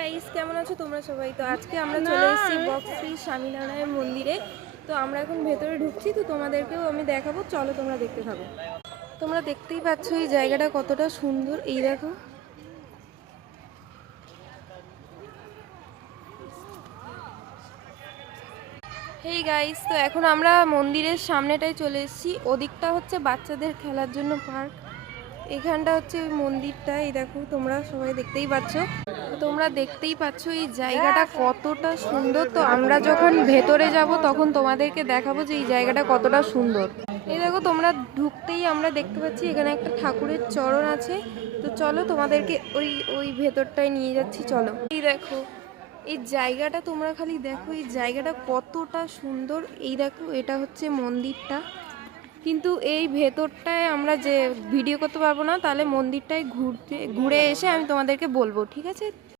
Guys, কেমন আছো তোমরা সবাই? তো আজকে আমরা চলে এসেছি বক্সফ্রি স্বামীনারায়ণ মন্দিরে। তো আমরা এখন ভেতরে ঢুকছি, তো তোমাদেরকেও আমি দেখাবো, চলো তোমরা দেখতে থাকো। তোমরা দেখতেই পাচ্ছ এই জায়গাটা কতটা সুন্দর। এই দেখো, হেই গাইস, তো এখন আমরা মন্দিরের সামনেটায় চলে এসেছি। ওদিকটা হচ্ছে বাচ্চাদের খেলার জন্য পার্ক, এখানটা হচ্ছে ওই মন্দিরটা। এই দেখো, তোমরা সবাই দেখতেই পাচ্ছ। তোমরা দেখতেই পাচ্ছ এই জায়গাটা কতটা সুন্দর। তো আমরা যখন ভেতরে যাব তখন তোমাদেরকে দেখাবো যে এই জায়গাটা কতটা সুন্দর। এই দেখো, তোমরা ঢুকতেই আমরা দেখতে পাচ্ছি এখানে একটা ঠাকুরের চরণ আছে। তো চলো তোমাদেরকে ওই ওই ভেতরটায় নিয়ে যাচ্ছি, চলো। এই দেখো এই জায়গাটা, তোমরা খালি দেখো এই জায়গাটা কতটা সুন্দর। এই দেখো, এটা হচ্ছে মন্দিরটা, কিন্তু এই ভেতরটায় আমরা যে ভিডিও করতে পারবো না, তাহলে মন্দিরটায় ঘুরে এসে আমি তোমাদেরকে বলবো, ঠিক আছে?